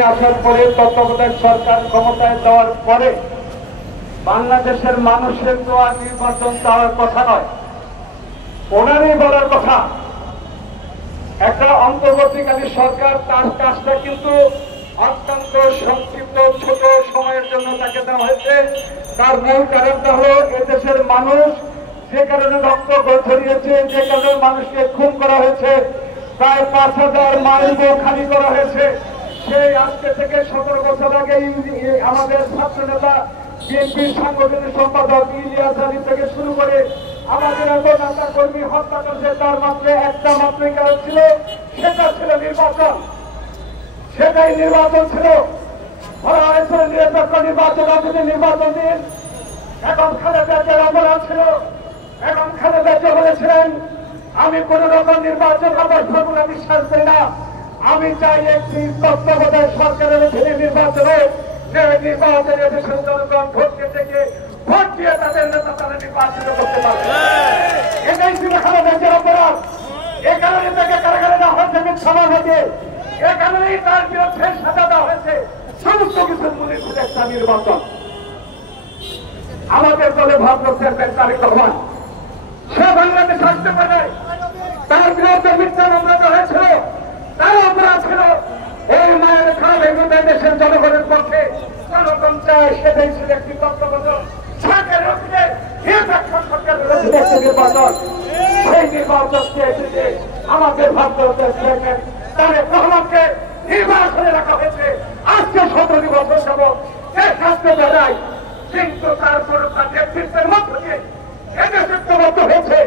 ক্ষমতায় আসার পরে তত্ত্বাবধায়ক সরকার ক্ষমতায় দেওয়ার পরে বাংলাদেশের মানুষের তো আর নির্বাচন চাওয়ার কথা নয়, ওনারই বলার কথা। একটা অন্তর্বর্তীকালীন সরকার, তার কাজটা কিন্তু অত্যন্ত সংক্ষিপ্ত ছোট সময়ের জন্য তাকে দেওয়া হয়েছে। তার মূল কারণটা হলো এদেশের মানুষ যে কারণে রক্ত ঝরিয়েছে, যে কারণে মানুষকে খুন করা হয়েছে, প্রায় 5,000 মাইল খালি করা হয়েছে। সেই আজকে থেকে 17 বছর আগে আমাদের ছাত্র নেতা বিএনপির সাংগঠনিক সম্পাদক ইলিয়াস আলী থেকে শুরু করে আমাদের এত নেতা কর্মী হত্যা করছে, তার মাত্র একটা মাত্রই কারণ ছিল, সেটা ছিল নির্বাচন। সেটাই নির্বাচন ছিল। বলা হয়েছিল নিরপেক্ষ নির্বাচন, আপনি নির্বাচন দিন। এখন খালেদা জিয়ার অপরাধ ছিল, এখন খালেদা জিয়া বলেছিলেন আমি কোন রকম নির্বাচন আবার ফর্মুলা বিশ্বাস করি না, আমি চাই একটি তত্ত্বাবধায়ক সরকারের অধীনে নির্বাচনে নির্বাচনে দেশের জনগণ ভোটকে থেকে ভোট দিয়ে তাদের নেতা তারা নির্বাচিত করতে পারবে। এটাই ছিল খালেদা জিয়ার অপরাধ। এ কারণে তাকে কারাগারে দেওয়া হয়েছে মিথ্যা হয়েছে, এ কারণেই তার বিরুদ্ধে সাজা দেওয়া হয়েছে। সমস্ত কিছুর মূলে ছিল একটা নির্বাচন। আমাদের দলে ভারপ্রাপ্ত তারেক রহমান, সে বাংলাদেশ আসতে পারে, তার বিরুদ্ধে মিথ্যা মামলা হয়েছিল, তার অপরাধ ছিল। এই মায়ের খাল এগুলো দেশের জনগণের পক্ষে জনগণ চায়, সেটাই ছিল একটি তত্ত্বাবধায়ক সরকারের অধীনে নিরপেক্ষ সরকারের অধীনে একটি নির্বাচন। সেই নির্বাচনকে আমাদের ভারপ্রাপ্ত চেয়ারম্যান তারেক রহমানকে নির্বাচনে রাখা হয়েছে। আজকে 17 বছর যাবৎ দেশ আসতে বেড়ায়, কিন্তু তারপরে তার নেতৃত্বের মধ্য দিয়ে এদেশ ঐক্যবদ্ধ হয়েছে।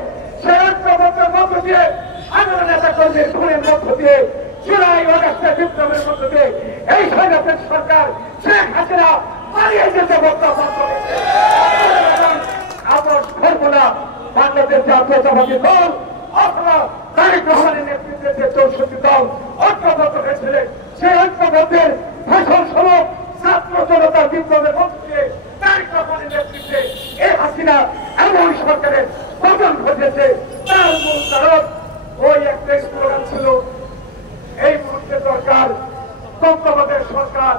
সেই ঐক্যবদ্ধের মধ্য দিয়ে সাধারণ নেতা কর্মীর খুনের মধ্য দিয়ে জুলাই আগস্টের বিপ্লবের মধ্য দিয়ে এই স্বৈরাচার সরকার শেখ হাসিনা পালিয়ে যেতে বদ্ধপরিকর করেছে। আদর্শ ফর্মুলা বাংলাদেশ জাতীয়তাবাদী দল অথবা তারেক রহমানের নেতৃত্বে যে 64 দল ঐক্যবদ্ধ হয়েছিলেন, সেই ঐক্যবদ্ধের ফসল স্বরূপ ছাত্র জনতার বিপ্লবের মধ্য দিয়ে তারেক রহমানের নেতৃত্বে এই হাসিনা এমন সরকারের পতন ঘটেছে। তার মূল কারণ ওই একটা স্লোগান ছিল, এই মুহূর্তে দরকার তত্ত্বাবধায়ক সরকার।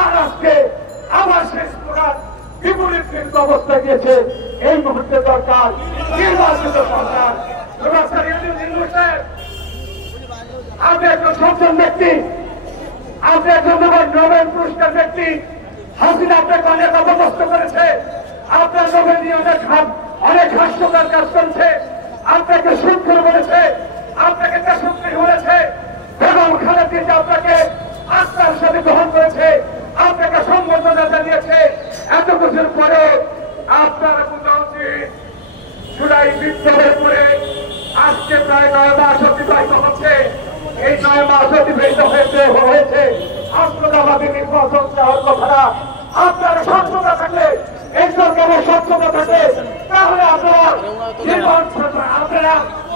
আর আজকে আবার সেই স্লোগান বিপরীত কিন্তু অবস্থা গিয়েছে। এই মুহূর্তে দরকার নির্বাচিত সরকার। আপনি একজন সজ্জন ব্যক্তি, আপনি একজন নোবেল পুরস্কার ব্যক্তি। হাসিনা আপনাকে অনেক অপদস্থ করেছে, আপনার নোবেল নিয়ে অনেক হাস্যকর কাজ করছে, আপনাকে সুন্দর বলেছে, আপনাকে দেশপ্রেমী বলেছে, বেগম খালেদা জিয়া আপনাকে আস্থার সাথে গ্রহণ করেছে, আপনাকে সম্বর্ধনা জানিয়েছে। এত কিছুর পরে আপনার বোঝা উচিত জুলাই বিপ্লবের পরে আজকে প্রায় 9 মাস অতিবাহিত হচ্ছে। এই 9 মাস অতিবাহিত হয়েছে আসলে আমাদের নির্বাচন চাওয়ার কথাটা আপনার স্বচ্ছতা থাকলে, এই সরকারের স্বচ্ছতা থাকে, তাহলে আপনারা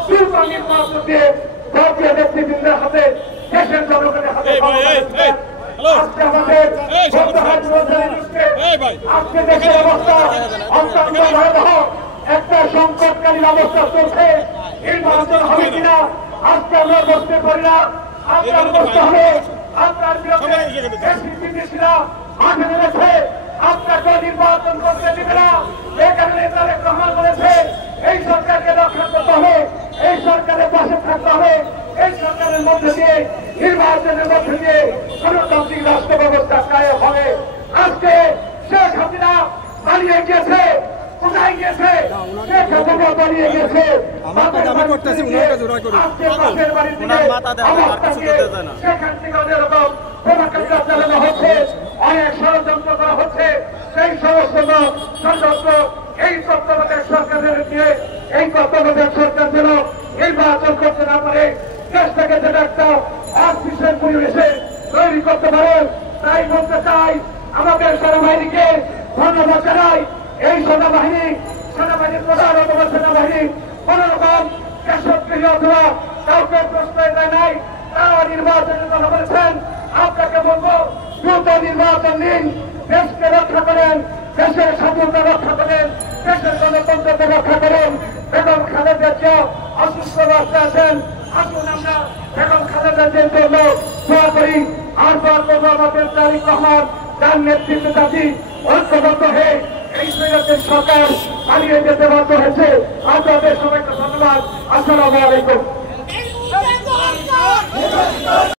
দ্রুত নির্বাচন দিয়ে জাতীয় নেতৃবৃন্দের হাতে, দেশের জনগণের হাতে আজকে আমাদের আজকে দেশের অবস্থা অত্যন্ত ভয়াবহ, একটা সংকটকালীন অবস্থা চলছে। নির্বাচন হবে কিনা আজকে আমরা বসতে পারি না, আপনার বসতে হবে। আপনার বিদেশিরা মাঠে নেমেছে, আপনাকে নির্বাচন করতে দিবে না। এই কারণে তারেক রহমান বলেছে এই সরকারকে রক্ষা করতে হবে, এই সরকারের পাশে থাকতে হবে, এই সরকারের মধ্যে দিয়ে নির্বাচনের মধ্যে দিয়ে গণতান্ত্রিক রাষ্ট্র ব্যবস্থা কায়েম হবে। আজকে শেখ হাসিনা পালিয়ে গিয়েছে, কোথায় গিয়েছে? শেখ হাসিনা পালিয়ে গিয়েছে সেখান থেকে অনেকরকম প্রভাকারটা চালানো হচ্ছে, অনেক ষড়যন্ত্র করা হচ্ছে। সেই সমস্ত ষড়যন্ত্র এই তত্ত্বাবধায়ক সরকারের দিয়ে এই তত্ত্বাবধায়ক সরকার যেন নির্বাচন করতে না পারে, দেশটাকে যেন একটা অস্থিতিশীল পরিবেশে তৈরি করতে পারে। তাই বলতে চাই আমাদের সেনাবাহিনীকে ধন্যবাদ জানাই। এই সেনাবাহিনীর প্রধান অথবা সেনাবাহিনী কোন রকম দেশপ্রিয় অথবা কাউকে প্রশ্রয় দেয় নাই, তারা নির্বাচনের কথা বলেছেন। আপনাকে বলবো দ্রুত নির্বাচন দিন, দেশকে রক্ষা করেন, দেশের স্বাধীনতা রক্ষা করেন, দেশের গণতন্ত্রকে রক্ষা করেন। বেগম খালেদা জিয়া অসুস্থ অবস্থায় আছেন, আসুন আমরা বেগম খালেদা জিয়ার জন্য দোয়া করি। আর আমাদের তারেক রহমান যার নেতৃত্বে জাতি ঐক্যবদ্ধ হয়ে এই সৈন্যদের সরকার চালিয়ে যেতে বাধ্য হয়েছে। আপনাদের সবাইকে ধন্যবাদ। আসসালামু আলাইকুম।